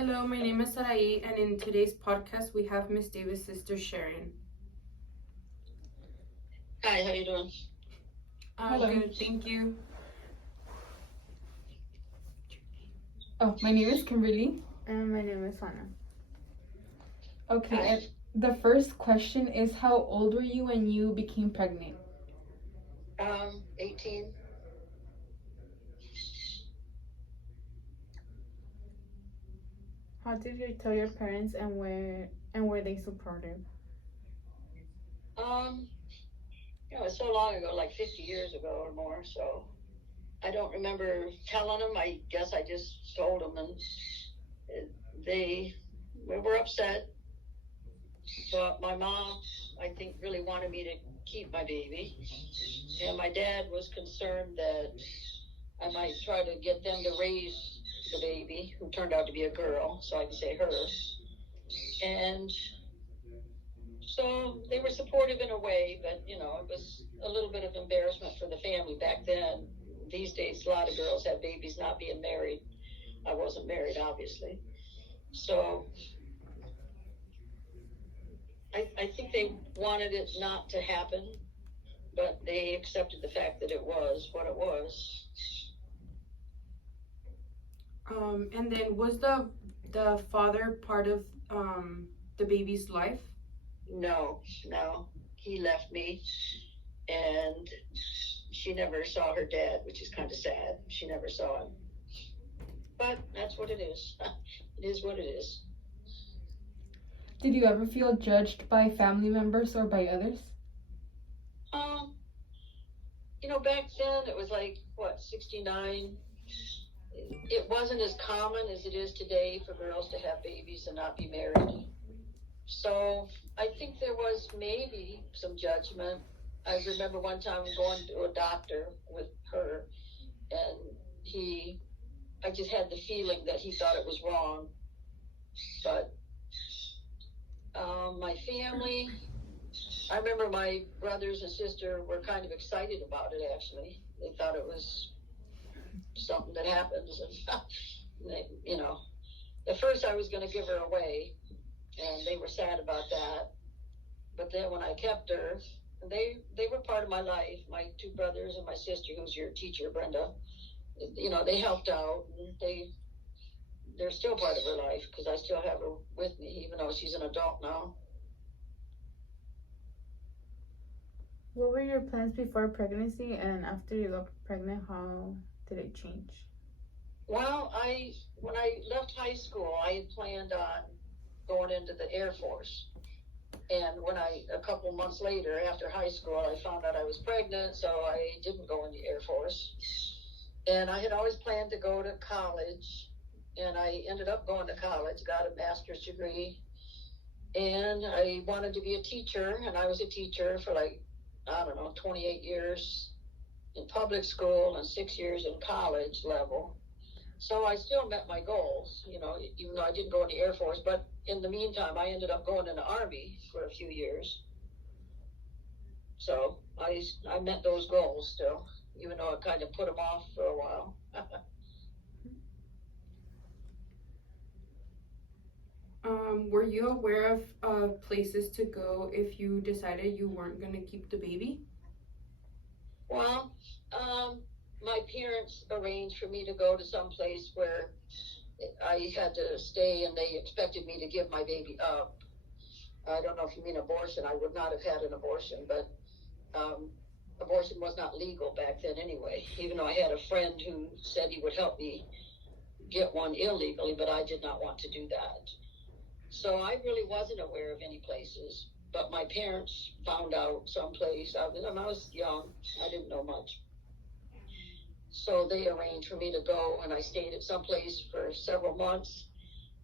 Hello, my name is Sarai, and in today's podcast, we have Miss Davis' sister Sharon. Hi, how you doing? Hello. Good, thank you. Oh, my name is Kimberly. And my name is Hannah. Okay, Hi. and the first question is, how old were you when you became pregnant? 18. How did you tell your parents, and were they supportive? It's so long ago, like 50 years ago or more, so I don't remember telling them. I guess I just told them, and they were upset. But my mom, I think, really wanted me to keep my baby, and my dad was concerned that I might try to get them to raise the baby, who turned out to be a girl, so I can say her. And so they were supportive in a way, but it was a little bit of embarrassment for the family back then. These days, a lot of girls have babies not being married. I wasn't married, obviously. So I think they wanted it not to happen, but they accepted the fact that it was what it was. And then was the father part of the baby's life? No. He left me, and she never saw her dad, which is kind of sad. She never saw him. But that's what it is. It is what it is. Did you ever feel judged by family members or by others? Back then it was like, 69? It wasn't as common as it is today for girls to have babies and not be married. So I think there was maybe some judgment. I remember one time going to a doctor with her, and I just had the feeling that he thought it was wrong. But my family, I remember my brothers and sister were kind of excited about it, actually. They thought it was something that happens. And, at first I was going to give her away, and they were sad about that. But then when I kept her, they were part of my life. My two brothers and my sister, who's your teacher, Brenda, they helped out, and they're still part of her life because I still have her with me, even though she's an adult now. What were your plans before pregnancy, and after you got pregnant, how did it change? Well, when I left high school, I had planned on going into the Air Force. And a couple months later, after high school, I found out I was pregnant, so I didn't go in the Air Force. And I had always planned to go to college, and I ended up going to college, got a master's degree, and I wanted to be a teacher, and I was a teacher for 28 years in public school and 6 years in college level. So I still met my goals, even though I didn't go in the Air Force. But in the meantime, I ended up going in the Army for a few years. So I met those goals still, even though I kind of put them off for a while. Were you aware of places to go if you decided you weren't going to keep the baby? Well, my parents arranged for me to go to some place where I had to stay, and they expected me to give my baby up. I don't know if you mean abortion. I would not have had an abortion, but abortion was not legal back then anyway, even though I had a friend who said he would help me get one illegally, but I did not want to do that. So I really wasn't aware of any places, but my parents found out someplace. I was young. I didn't know much. So they arranged for me to go, and I stayed at some place for several months.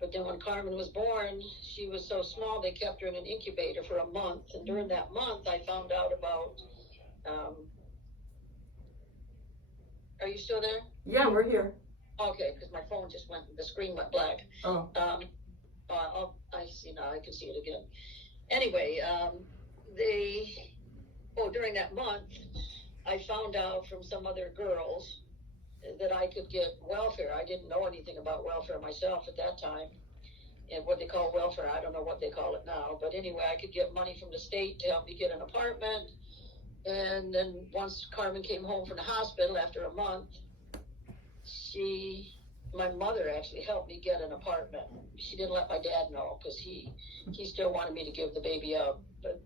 But then when Carmen was born, she was so small, they kept her in an incubator for a month. And during that month, I found out about, are you still there? Yeah, we're here. Okay, because my phone just the screen went black. Oh. I see now, I can see it again. Anyway, during that month, I found out from some other girls that I could get welfare. I didn't know anything about welfare myself at that time. And what they call welfare, I don't know what they call it now. But anyway, I could get money from the state to help me get an apartment. And then once Carmen came home from the hospital after a month, my mother actually helped me get an apartment. She didn't let my dad know because he still wanted me to give the baby up. But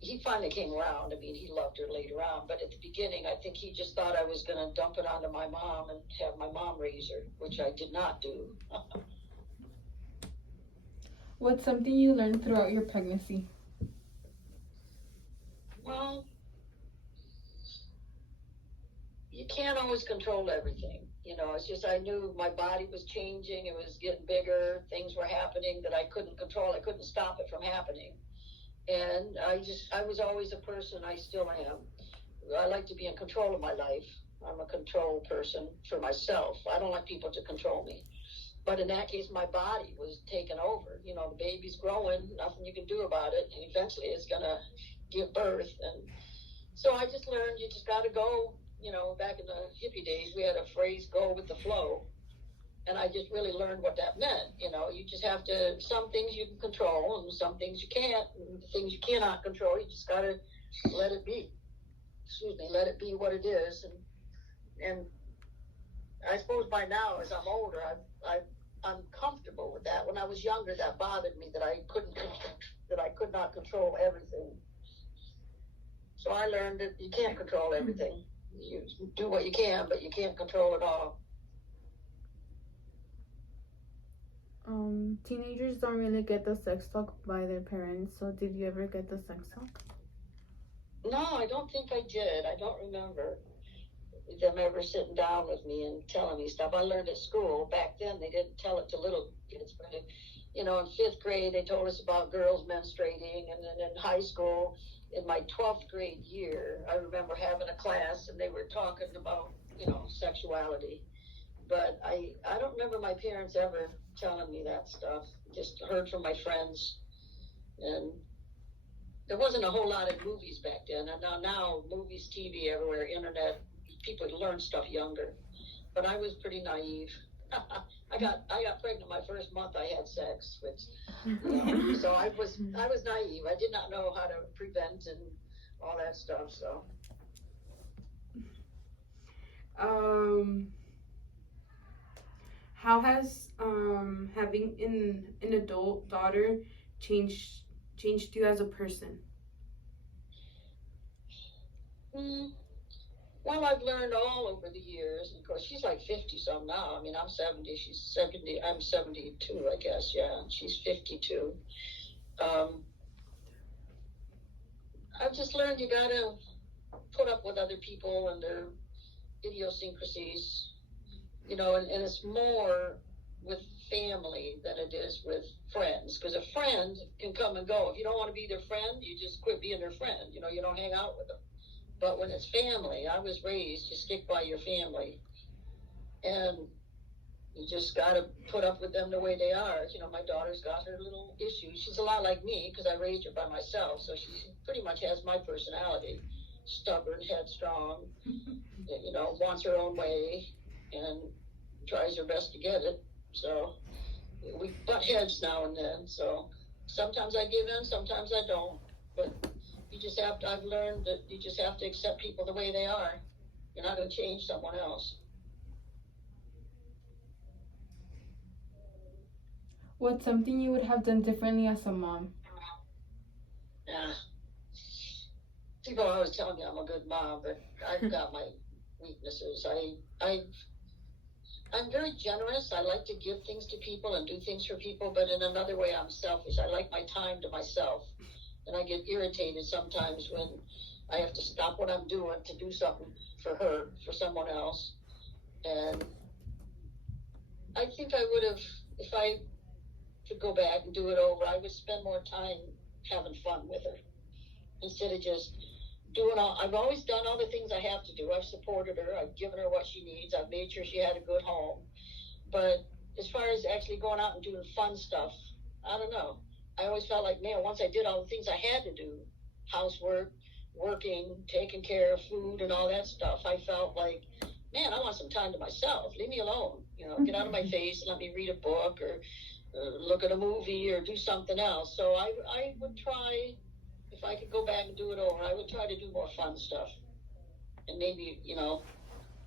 he finally came around. I mean, he loved her later on. But at the beginning, I think he just thought I was going to dump it onto my mom and have my mom raise her, which I did not do. What's something you learned throughout your pregnancy? Well, you can't always control everything. You know, it's just I knew my body was changing. It was getting bigger. Things were happening that I couldn't control. I couldn't stop it from happening. And I was always a person, I still am. I like to be in control of my life. I'm a control person for myself. I don't like people to control me. But in that case, my body was taken over. You know, the baby's growing, nothing you can do about it. And eventually it's going to give birth. And so I just learned you just got to go. You know, back in the hippie days, we had a phrase, go with the flow. And I just really learned what that meant. You know, you just have to, some things you can control and some things you can't. And the things you cannot control, you just got to let it be. Let it be what it is. And I suppose by now, as I'm older, I'm comfortable with that. When I was younger, that bothered me that I could not control everything. So I learned that you can't control everything. You do what you can, but you can't control it all. Teenagers don't really get the sex talk by their parents. So did you ever get the sex talk? No, I don't think I did. I don't remember them ever sitting down with me and telling me stuff. I learned at school. Back then, they didn't tell it to little kids. But, you know, in 5th grade, they told us about girls menstruating. And then in high school, in my 12th grade year, I remember having a class and they were talking about, you know, sexuality. But I don't remember my parents ever telling me that stuff. Just heard from my friends. And there wasn't a whole lot of movies back then. And now movies, TV everywhere, internet, people learn stuff younger. But I was pretty naive. I got pregnant my first month I had sex, which, you know, so I was naive. I did not know how to prevent and all that stuff. So how has having an adult daughter changed you as a person? Well, I've learned all over the years. And of course, she's like 50-some now. I mean, I'm 70, she's 70, I'm 72, I guess, yeah. She's 52. I've just learned you gotta put up with other people and their idiosyncrasies, you know, and it's more with family than it is with friends. Because a friend can come and go. If you don't want to be their friend, you just quit being their friend. You know, you don't hang out with them. But when it's family, I was raised to stick by your family. And you just got to put up with them the way they are. You know, my daughter's got her little issues. She's a lot like me because I raised her by myself. So she pretty much has my personality. Stubborn, headstrong, you know, wants her own way and tries her best to get it. So we butt heads now and then. So sometimes I give in, sometimes I don't. But I've learned that you just have to accept people the way they are. You're not going to change someone else. What's something you would have done differently as a mom? Yeah. People always tell me I'm a good mom, but I've got my weaknesses. I'm very generous. I like to give things to people and do things for people, but in another way, I'm selfish. I like my time to myself. And I get irritated sometimes when I have to stop what I'm doing to do something for her, for someone else. And I think I would have, if I could go back and do it over, I would spend more time having fun with her instead of just doing I've always done all the things I have to do. I've supported her. I've given her what she needs. I've made sure she had a good home. But as far as actually going out and doing fun stuff, I don't know. I always felt like, man, once I did all the things I had to do, housework, working, taking care of food and all that stuff, I felt like man, I want some time to myself. Leave me alone. You know, get out of my face and let me read a book or look at a movie or do something else. So I would try, if I could go back and do it over, I would try to do more fun stuff. And maybe, you know,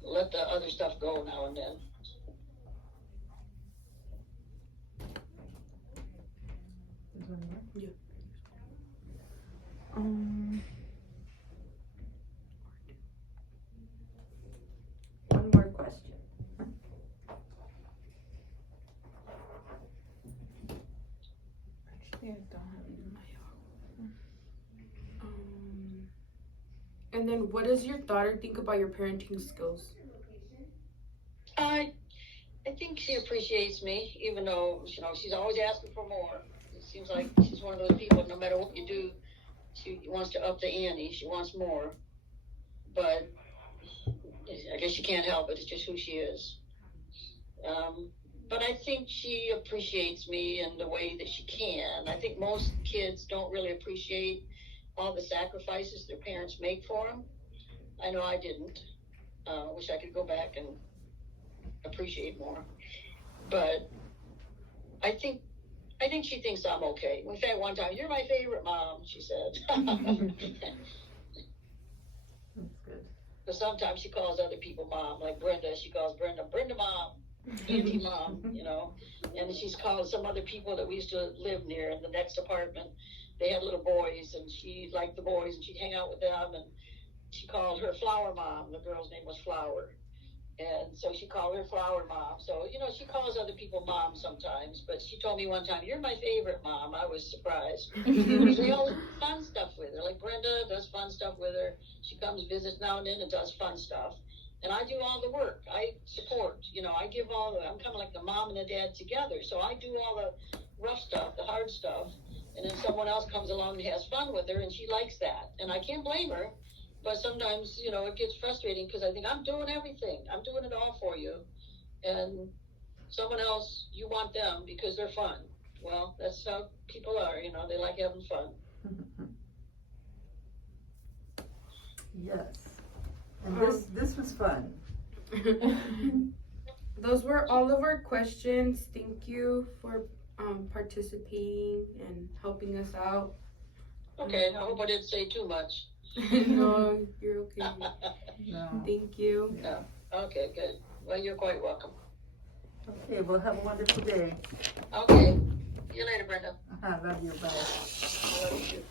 let the other stuff go now and then. There's one more? Yeah. One more question. Actually, I don't have any. And then what does your daughter think about your parenting skills? I think she appreciates me, even though, you know, she's always asking for more. It seems like she's one of those people, no matter what you do, she wants to up the ante. She wants more. But I guess you can't help it. It's just who she is. But I think she appreciates me in the way that she can. I think most kids don't really appreciate all the sacrifices their parents make for them. I know I didn't. Wish I could go back and appreciate more. But I think she thinks I'm okay. In fact, one time, "You're my favorite mom," she said. That's good. But sometimes she calls other people mom, like Brenda. She calls Brenda mom, Auntie mom, you know. And she's called some other people that we used to live near in the next apartment. They had little boys, and she liked the boys, and she'd hang out with them. And she called her Flower Mom. The girl's name was Flower. And so she called her Flower Mom. So, you know, she calls other people mom sometimes. But she told me one time, "You're my favorite mom." I was surprised. They all do fun stuff with her. Like Brenda does fun stuff with her. She comes, visits now and then, and does fun stuff. And I do all the work. I support. You know, I give all the, I'm kind of like the mom and the dad together. So I do all the rough stuff, the hard stuff. And then someone else comes along and has fun with her, and she likes that. And I can't blame her. But sometimes, you know, it gets frustrating because I think I'm doing everything. I'm doing it all for you. And someone else, you want them because they're fun. Well, that's how people are, you know, they like having fun. Yes. And this was fun. Those were all of our questions. Thank you for participating and helping us out. Okay, I hope I didn't say too much. No, you're okay. No. Thank you. Yeah. Okay, good. Well, you're quite welcome. Okay, well, have a wonderful day. Okay. See you later, Brenda. Love you. Bye. I love you too.